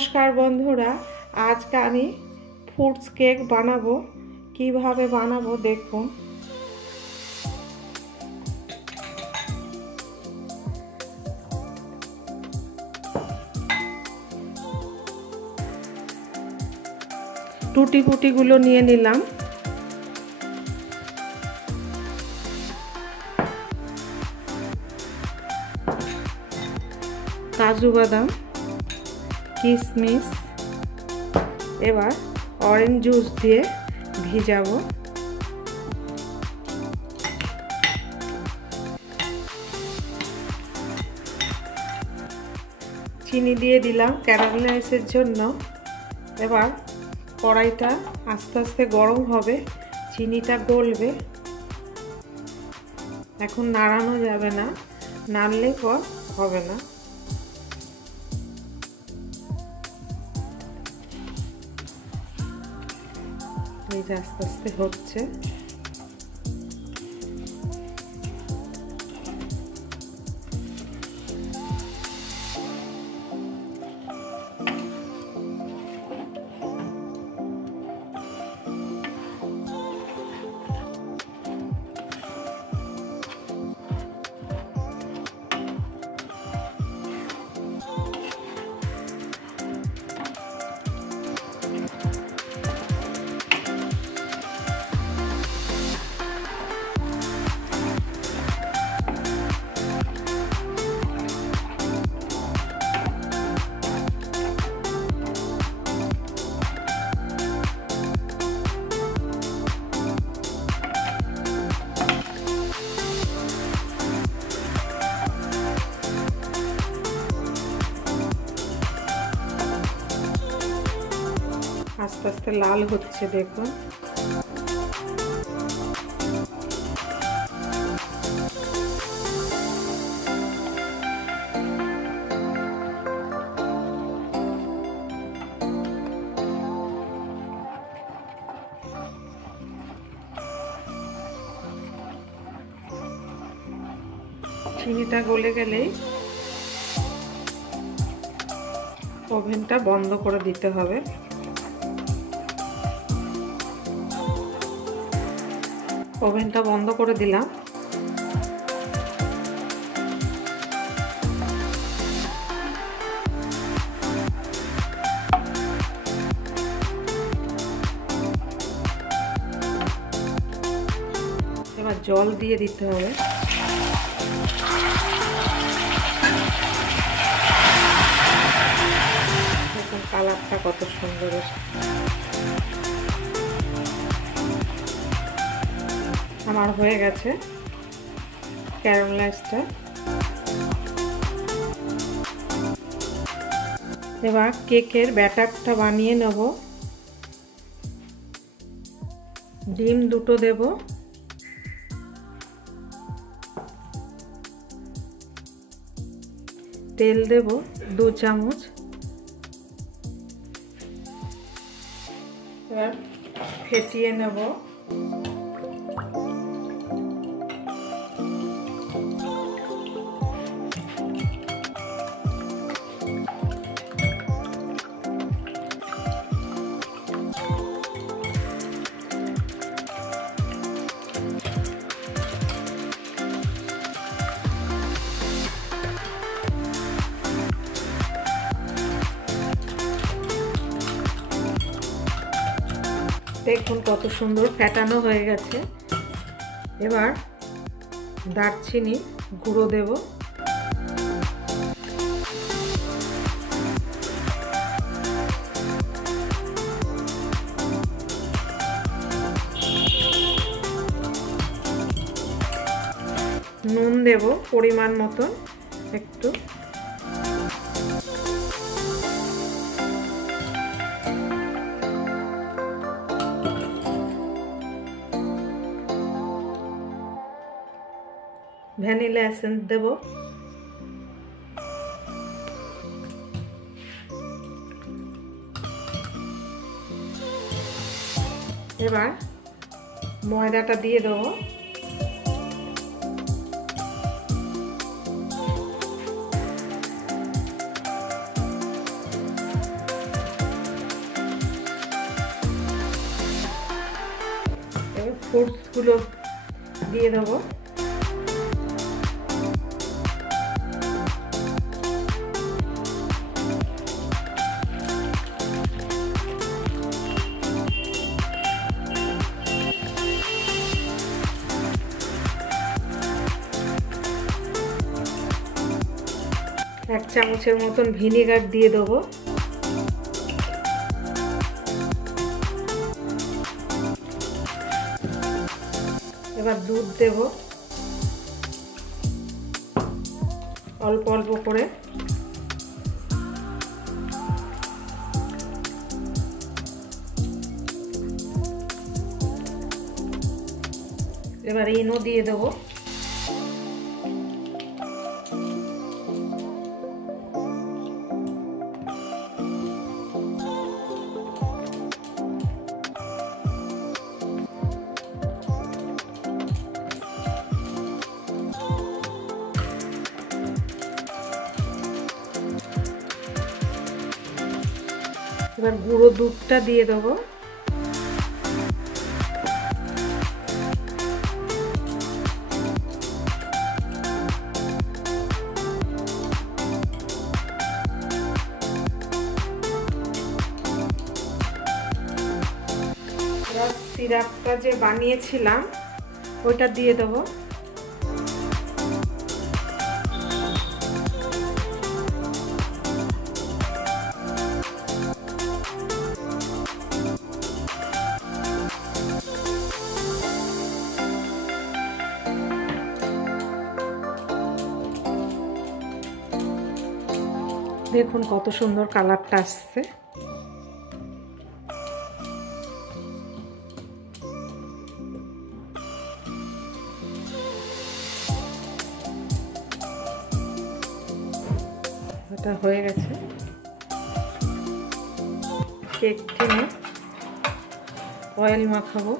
नमस्कार बंधुरा आज के आमी फ्रूट्स केक बानाबो किभाबे बानाबो देखुन। टूटी फुटी गुलो निये निलाम। काजू बादाम किशमिश एबार ऑरेंज जूस दिए भिजाबो। चीनी दिए दिलाम क्यारामेलाइजेर जन्य। एबार कड़ाईटा आस्ते आस्ते गरम होबे, चीनीटा गलबे। एखन नाड़ानो जाबे ना, नाड़ले पर होबे ना। आस्ते आस्ते होच्छे। आस्ते आस्ते लाल होच्छे देखो। चीनीटा गले गेलेই ओभेनटा बंद करे दिते होबे। ओभेनटा बंद करे दिलाम। एबार जल दिए दिते होबे। देखुन कालारटा कत सुंदर। আমার হয়ে গেছে ক্যারামেলাইজটা। এবার কেকের ব্যাটারটা বানিয়ে নেব। ডিম দুটো দেব, তেল দেব 2 চামচ। এবার ফেটিয়ে নেব। দেখুন কত সুন্দর ফেটানো হয়ে গেছে। এবার দারচিনি গুঁড়ো দেব। নুন দেব পরিমাণ মতন একটু। ভ্যানিলা এসেন্স দেব। এবার ময়দাটা দিয়ে দেব। ফ্রুটসগুলো দিয়ে দেবো। এক চামচের মতন ভিনেগার দিয়ে দেবো। এবার দুধ দেব অল্প অল্প করে। এবার ইনো দিয়ে দেবো। এবার গুঁড়ো দুধটা দিয়ে দেবো। এবার সিরাপটা যে বানিয়েছিলাম ওইটা দিয়ে দেবো। দেখুন কত সুন্দর কালারটা আসছে। এটা হয়ে গেছে। কেক টিনে অয়েল মাখাবো।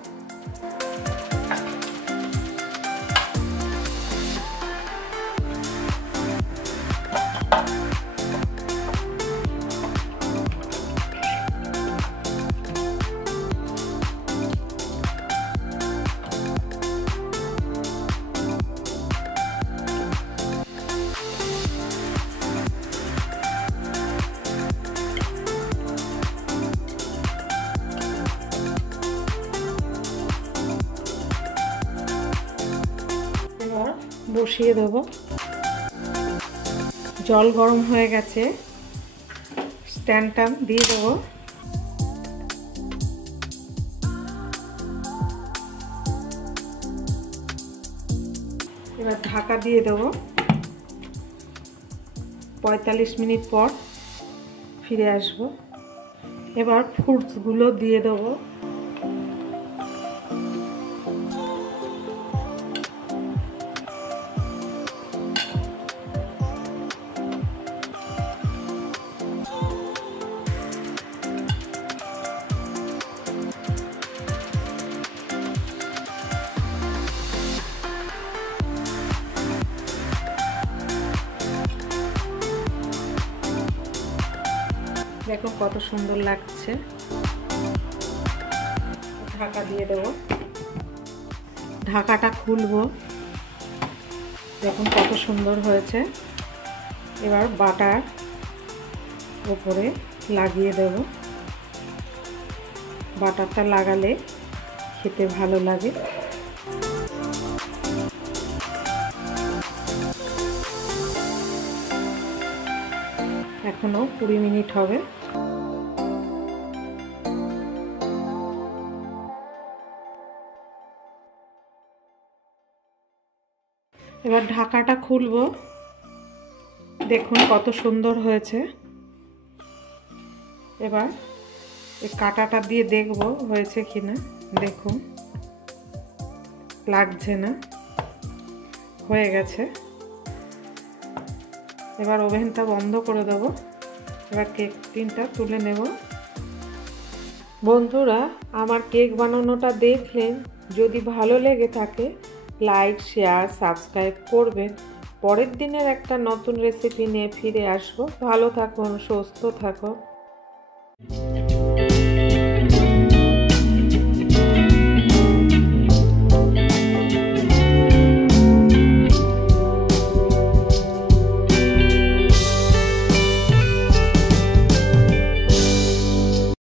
বসিয়ে দেব। জল গরম হয়ে গেছে, স্ট্যান্ডটা দিয়ে দেব। এবার ঢাকা দিয়ে দেব। 45 মিনিট পর ফিরে আসব। এবার ফ্রুটসগুলো দিয়ে দেব। দেখো কত সুন্দর লাগছে। ঢাকা দিয়ে দেব। ঢাকাটা খুলবো। দেখুন কত সুন্দর হয়েছে। এবার বাটার উপরে লাগিয়ে দেব। বাটারটা লাগালে খেতে ভালো লাগে। এখনো 20 মিনিট হবে। এবার ঢাকাটা খুলবো। দেখুন কত সুন্দর হয়েছে। এবার এই কাঁটাটা দিয়ে দেখব হয়েছে কিনা। দেখুন লাগছে না, হয়ে গেছে। এবার ওভেনটা বন্ধ করে দেব। এবার কেক টিনটা তুলে নেব। বন্ধুরা, আমার কেক বানানোটা দেখলেন, যদি ভালো লেগে থাকে লাইক, শেয়ার, সাবস্ক্রাইব করবেন। পরের দিনের একটা নতুন রেসিপি নিয়ে ফিরে আসবো। ভালো থাকুন, সুস্থ থাকুন।